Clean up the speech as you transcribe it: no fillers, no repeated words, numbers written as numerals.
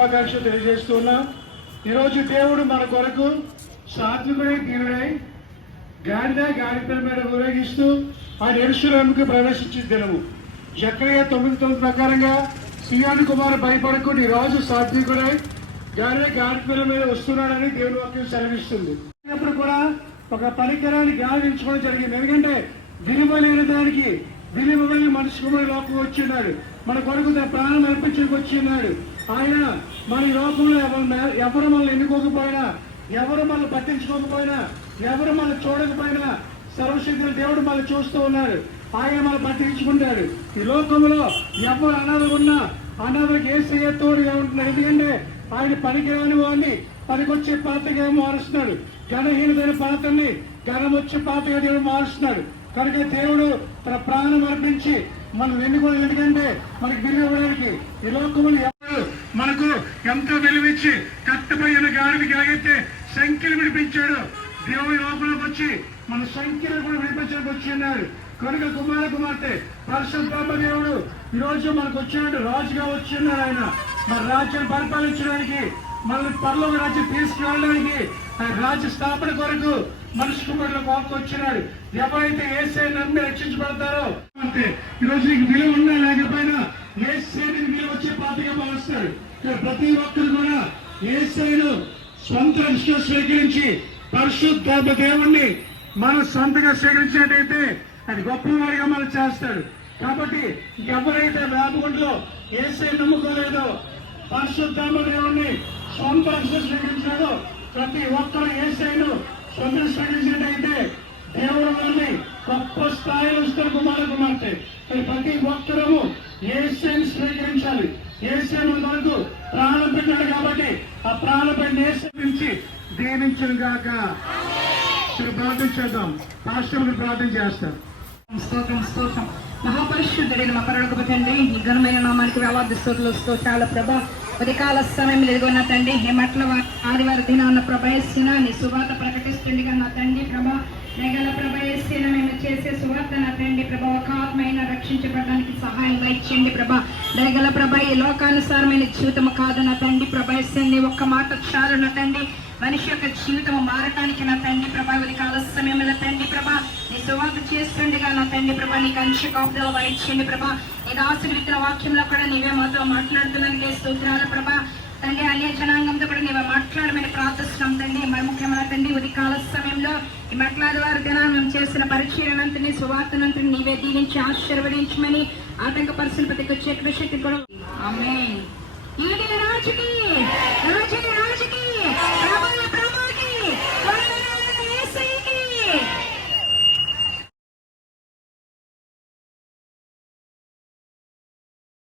శుభాకాంక్షలు తెలియజేస్తున్నాం. ఈరోజు దేవుడు మన కొరకు సాత్వికుడై దీనుడై గాడిద మీద ఊరేగిస్తూ ఆయన యెరూషలేముకు ప్రవేశించిన దినము. జకర్యా 9:9 ప్రకారంగా సియోను కుమారు భయపడకు, నీ రాజు సాత్వికుడై గాడిద మీద వస్తున్నాడని దేవుని వాక్యం సెలవిస్తుంది. అప్పుడు కూడా ఒక పరికరాన్ని గాలించుకోవడం జరిగింది. ఎందుకంటే విలువ లేని దానికి విలువైన మనిషి కుమారు లోకం వచ్చిన్నాడు. మన కొరకు తన ప్రాణం అర్పించడానికి వచ్చిన్నాడు. ఆయన మన ఈ లోకంలో ఎవరు మనల్ని ఎన్నుకోకపోయినా, ఎవరు మనల్ని పట్టించుకోకపోయినా, ఎవరు మనం చూడకపోయినా సర్వశక్తుల దేవుడు మనల్ని చూస్తూ ఉన్నాడు. ఆయన మనం పట్టించుకుంటాడు. ఈ లోకంలో ఎవరు అనాథలు ఉన్నా అనాథలకు యేసయ్య తోడుగా ఉంటున్నాడు. ఎందుకంటే ఆయన పనికిరాని వాడిని పనికొచ్చే పాత్రగా మారుస్తున్నాడు. ఘనహీనమైన పాత్రని ఘనమొచ్చే పాత్రగా దేవుడు మారుస్తున్నాడు. కనుక దేవుడు తన ప్రాణం అర్పించి మనం ఎన్నుకోవాలి. ఎందుకంటే మనకు విలువడానికి ఈ లోకంలో ఎవరు మనకు ఎంతో విలువిచ్చి కట్టబోయిన గాడికి ఎలాగైతే సంఖ్యలు విడిపించాడు, దేవుడి లోపలికి వచ్చి మన సంఖ్యలు కూడా విడిపించడానికి వచ్చి ఉన్నాడు. కనుక కుమార్తె పరిశుద్ధాత్మ దేవుడు ఈ రోజు మనకు వచ్చినట్టు రాజుగా వచ్చి ఉన్నాడు. ఆయన మన రాజ్యాన్ని పరిపాలించడానికి, మనల్ని పరలోక రాజ్యం తీసుకువెళ్ళడానికి, ఆయన రాజ్య స్థాపన కొరకు మనిషి కుమారుల కోపం వచ్చినాడు. ఎవరైతే యేసయ్యను నమ్మి రక్షించబడతారో అంటే ఈరోజు నీకు విలువ ఉన్నా లేకపోయినా యేసయ్యని విలువ వచ్చే పాత్రగా భావిస్తాడు. ప్రతి ఒక్కరు కూడా యేసయ్యను సొంత రక్షణ స్వీకరించి పరిశుద్ధాత్మ దేవుణ్ణి మనం సొంతగా స్వీకరించినట్టయితే అది గొప్పవాడిగా మనం చేస్తాడు. కాబట్టి ఎవరైతే వేపగుంటలో యేసయ్య నమ్ముకోలేదో, పరిశుద్ధాత్మ దేవుణ్ణి సొంత రక్షణ స్వీకరించాడో, ప్రతి ఒక్కరు యేసయ్యను సొంత స్వీకరించినట్టయితే దేవుడు మనల్ని గొప్ప స్థాయిలో ఇస్తారు. కుమార్తె ప్రతి ఒక్కరూ యేసయ్యను స్వీకరించాలి. యేసయ్య మన కొరకు ప్రాణం పెట్టాడు. కాబట్టి ఆ ప్రాణంపై యేసయ్య దీవించను గాక. ప్రార్థన చేద్దాం. పాస్టర్ ప్రార్థన చేస్తారు. స్తోత్రం మహాపరిశుద్ధుడైన మా పరలోకపు తండ్రి, నీ ఘనమైన నామానికి వేలాది స్తోత్రాల ప్రభ. ఉదయకాల సమయంలో ఎదుగున్న తండ్రి, హేమట్ల ఆదివారం దినాన్న ప్రభయస్సిన నీ సువార్త ప్రకటిస్తుండగా నా తండ్రి ప్రభ, నెగల ప్రభయస్సిన మేము చేసే సువార్త నా తండ్రి ప్రభ ఒక ఆత్మైన రక్షించబడడానికి సహాయం ఇచ్చేయండి ప్రభ. దయగల ప్రభ, ఈ లోకానుసారమైన జీవితం కాదు నా తండ్రి ప్రభయస్ని ఒక్క మాట చాలు నా తండ్రి మనిషి యొక్క జీవితం మారటానికి నా తండ్రి ప్రభా. ఉదయకాల సమయంలో తండ్రి ప్రభా నీ సువార్త చేస్తుండగా నా తండ్రి ప్రభా నీకు అంశ కాపుదల వహించండి ప్రభా. నీ ఆశీర్వదించిన వాక్యంలో కూడా నీవే మాతో మాట్లాడుతున్నాను స్తోత్రాల ప్రభా. తండ్రి అన్య జనాంగంతో కూడా నీవే మాట్లాడమని ప్రార్థిస్తున్నాం తండ్రి. మరి ముఖ్యమైన తండ్రి ఉదయకాల సమయంలో ఈ మాట్లాడే వారి దినాన్ని మేము చేసిన పరిచయనంతని సువార్తనంతని నీవే దీవించి ఆశీర్వదించమని ఆటంకపరిచిన ప్రతి ఒక్క శక్తి కూడా ఆమేన్.